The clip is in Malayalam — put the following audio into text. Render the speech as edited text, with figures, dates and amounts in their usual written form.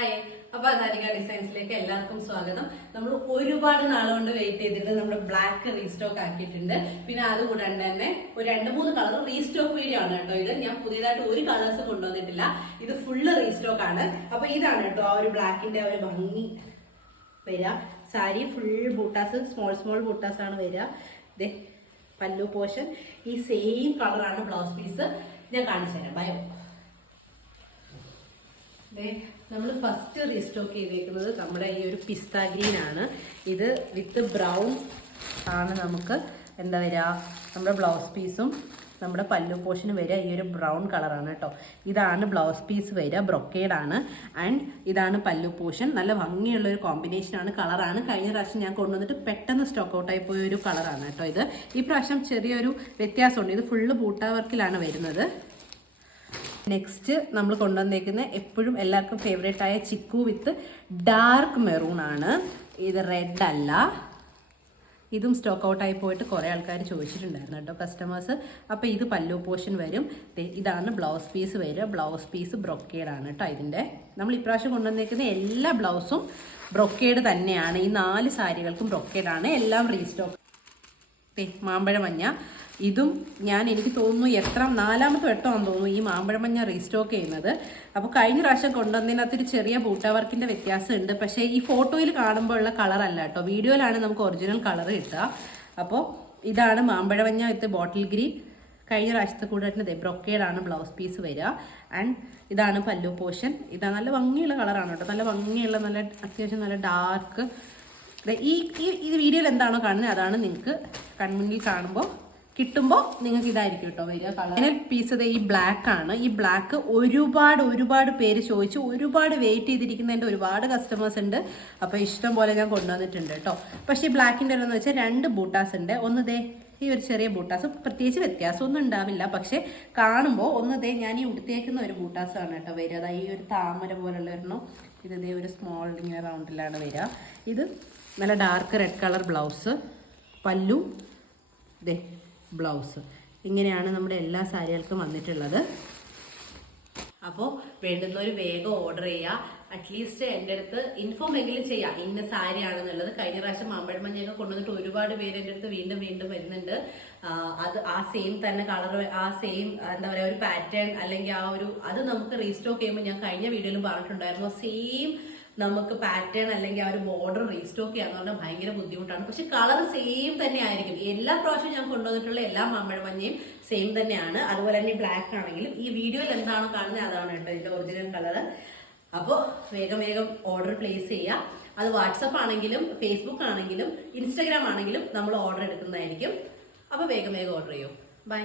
ഹായ്, അപ്പൊ അതാരിക ഡിസൈൻസിലേക്ക് എല്ലാവർക്കും സ്വാഗതം. നമ്മൾ ഒരുപാട് നാളുകൊണ്ട് വെയിറ്റ് ചെയ്തിട്ട് നമ്മൾ ബ്ലാക്ക് റീസ്റ്റോക്ക് ആക്കിയിട്ടുണ്ട്. പിന്നെ അതുകൂടാണ്ട് തന്നെ ഒരു 2-3 കളർ റീസ്റ്റോക്ക് വീഡിയോ ആണ് കേട്ടോ. ഇത് ഞാൻ പുതിയതായിട്ട് ഒരു കളേഴ്സ് കൊണ്ടുവന്നിട്ടില്ല, ഇത് ഫുള്ള് റീസ്റ്റോക്ക് ആണ്. അപ്പൊ ഇതാണ് കേട്ടോ ആ ഒരു ബ്ലാക്കിന്റെ ഒരു ഭംഗി വരിക. സാരി ഫുൾ ബൂട്ടാസ്, സ്മോൾ ബൂട്ടാസ് ആണ് വരിക. ഇതേ പല്ലു പോർഷൻ, ഈ സെയിം കളറാണ് ബ്ലൗസ് പീസ്. ഞാൻ കാണിച്ചു തരാം, ബയോ. നമ്മൾ ഫസ്റ്റ് റീസ്റ്റോക്ക് ചെയ്തേക്കുന്നത് നമ്മുടെ ഈ ഒരു പിസ്ത ഗ്രീൻ ആണ്. ഇത് വിത്ത് ബ്രൗൺ ആണ്. നമുക്ക് എന്താ വരിക, നമ്മുടെ ബ്ലൗസ് പീസും നമ്മുടെ പല്ലു പോർഷനും വരിക ഈ ഒരു ബ്രൗൺ കളറാണ് കേട്ടോ. ഇതാണ് ബ്ലൗസ് പീസ് വരിക, ബ്രൊക്കേഡ് ആണ്. ആൻഡ് ഇതാണ് പല്ലു പോർഷൻ. നല്ല ഭംഗിയുള്ള ഒരു കോമ്പിനേഷനാണ്, കളറാണ്. കഴിഞ്ഞ പ്രാവശ്യം ഞാൻ കൊണ്ടുവന്നിട്ട് പെട്ടെന്ന് സ്റ്റോക്ക് ഔട്ടായി പോയ ഒരു കളറാണ് കേട്ടോ ഇത്. ഈ പ്രാവശ്യം ചെറിയൊരു വ്യത്യാസമുണ്ട്, ഇത് ഫുള്ള് ബൂട്ടാ വർക്കിലാണ് വരുന്നത്. നെക്സ്റ്റ് നമ്മൾ കൊണ്ടുവന്നേക്കുന്ന എപ്പോഴും എല്ലാവർക്കും ഫേവറേറ്റ് ആയ ചിക്കു വിത്ത് ഡാർക്ക് മെറൂൺ ആണ്. ഇത് റെഡ് അല്ല. ഇതും സ്റ്റോക്ക് ഔട്ടായി പോയിട്ട് കുറേ ആൾക്കാർ ചോദിച്ചിട്ടുണ്ടായിരുന്നു കേട്ടോ, കസ്റ്റമേഴ്സ്. അപ്പോൾ ഇത് പല്ലു പോർഷൻ വരും. ഇതാണ് ബ്ലൗസ് പീസ് വരിക. ബ്ലൗസ് പീസ് ബ്രൊക്കേഡ് ആണ് കേട്ടോ. ഇതിൻ്റെ നമ്മൾ ഇപ്രാവശ്യം കൊണ്ടുവന്നേക്കുന്ന എല്ലാ ബ്ലൗസും ബ്രൊക്കേഡ് തന്നെയാണ്. ഈ 4 സാരികൾക്കും ബ്രൊക്കേഡ് ആണ്. എല്ലാം റീസ്റ്റോക്ക്. മാമ്പഴ മഞ്ഞ, ഇതും എനിക്ക് തോന്നുന്നു 4-ാമത്തെ വട്ടമാണെന്ന് തോന്നുന്നു ഈ മാമ്പഴ മഞ്ഞ റീസ്റ്റോക്ക് ചെയ്യുന്നത്. അപ്പോൾ കഴിഞ്ഞ പ്രാവശ്യം കൊണ്ടുവന്നതിനകത്തൊരു ചെറിയ ബൂട്ടാ വർക്കിൻ്റെ വ്യത്യാസം ഉണ്ട്. പക്ഷേ ഈ ഫോട്ടോയിൽ കാണുമ്പോൾ ഉള്ള കളറല്ല കേട്ടോ, വീഡിയോയിലാണ് നമുക്ക് ഒറിജിനൽ കളർ കിട്ടുക. അപ്പോൾ ഇതാണ് മാമ്പഴ മഞ്ഞ വിത്ത് ബോട്ടിൽ ഗ്രീൻ. കഴിഞ്ഞ പ്രാവശ്യത്തെ കൂടെ ബ്രൊക്കേഡ് ആണ് ബ്ലൗസ് പീസ് വരിക. ആൻഡ് ഇതാണ് പല്ലു പോർഷൻ. ഇതാ നല്ല ഭംഗിയുള്ള കളറാണ് കേട്ടോ, നല്ല ഭംഗിയുള്ള, നല്ല അത്യാവശ്യം നല്ല ഡാർക്ക്. ഈ വീഡിയോയിൽ എന്താണോ കാണുന്നത് അതാണ് നിങ്ങൾക്ക് കൺമുന്നിൽ കാണുമ്പോൾ കിട്ടുമ്പോൾ നിങ്ങൾക്ക് ഇതായിരിക്കും കേട്ടോ വരിക കളർ. ഫൈനൽ പീസ് ഈ ബ്ലാക്ക് ആണ്. ഈ ബ്ലാക്ക് ഒരുപാട് പേര് ചോദിച്ചു, ഒരുപാട് വെയിറ്റ് ചെയ്തിരിക്കുന്നതിൻ്റെ ഒരുപാട് കസ്റ്റമേഴ്സ് ഉണ്ട്. അപ്പോൾ ഇഷ്ടം പോലെ ഞാൻ കൊണ്ടുവന്നിട്ടുണ്ട് കേട്ടോ. പക്ഷേ ഈ ബ്ലാക്കിൻ്റെ എന്ന് വെച്ചാൽ 2 ബൂട്ടാസ് ഉണ്ട്. ഒന്ന് ഈ ഒരു ചെറിയ ബൂട്ടാസ്, പ്രത്യേകിച്ച് വ്യത്യാസമൊന്നും ഉണ്ടാവില്ല. പക്ഷേ കാണുമ്പോൾ ഞാൻ ഈ ഉടുത്തേക്കുന്ന ഒരു ബൂട്ടാസാണ് കേട്ടോ വരിക. അതായത് ഈ ഒരു താമര പോലുള്ള ഒരെണ്ണം. ഇത് ഒരു സ്മോൾ ഇങ്ങനെ റൗണ്ടിലാണ് വരിക. ഇത് നല്ല ഡാർക്ക് റെഡ് കളർ ബ്ലൗസ്, പല്ലു ബ്ലൗസ്. ഇങ്ങനെയാണ് നമ്മുടെ എല്ലാ സാരികൾക്കും വന്നിട്ടുള്ളത്. അപ്പോൾ വേണ്ടുന്നവർ വേഗം ഓർഡർ ചെയ്യുക. അറ്റ്ലീസ്റ്റ് എൻ്റെ അടുത്ത് ഇൻഫോം എങ്കിലും ചെയ്യാം ഇന്ന സാരി ആണെന്നുള്ളത്. കഴിഞ്ഞ പ്രാവശ്യം മാമ്പഴ മഞ്ഞയൊക്കെ കൊണ്ടുവന്നിട്ട് ഒരുപാട് പേര് എൻ്റെ അടുത്ത് വീണ്ടും വരുന്നുണ്ട്. അത് ആ സെയിം തന്നെ കളർ, ആ സെയിം എന്താ പറയുക ഒരു പാറ്റേൺ, അല്ലെങ്കിൽ അത് നമുക്ക് റീസ്റ്റോക്ക് ചെയ്യുമ്പോൾ ഞാൻ കഴിഞ്ഞ വീഡിയോയിലും പറഞ്ഞിട്ടുണ്ടായിരുന്നു, സെയിം നമുക്ക് പാറ്റേൺ അല്ലെങ്കിൽ ആ ഒരു ബോർഡർ റീസ്റ്റോക്ക് ചെയ്യാന്ന് പറഞ്ഞാൽ ഭയങ്കര ബുദ്ധിമുട്ടാണ്. പക്ഷെ കളർ സെയിം തന്നെ ആയിരിക്കും. എല്ലാ പ്രാവശ്യം ഞാൻ കൊണ്ടുവന്നിട്ടുള്ള എല്ലാ മാമ്പഴ മഞ്ഞയും സെയിം തന്നെയാണ്. അതുപോലെ തന്നെ ബ്ലാക്ക് ആണെങ്കിലും ഈ വീഡിയോയിൽ എന്താണോ കാണുന്നത് അതാണ് കേട്ടോ ഇതിന്റെ ഒറിജിനൽ കളർ. അപ്പോൾ വേഗം ഓർഡർ പ്ലേസ് ചെയ്യുക. അത് വാട്സപ്പ് ആണെങ്കിലും ഫേസ്ബുക്ക് ആണെങ്കിലും ഇൻസ്റ്റാഗ്രാം ആണെങ്കിലും നമ്മൾ ഓർഡർ എടുക്കുന്നതായിരിക്കും. അപ്പോൾ വേഗം ഓർഡർ ചെയ്യൂ. ബൈ.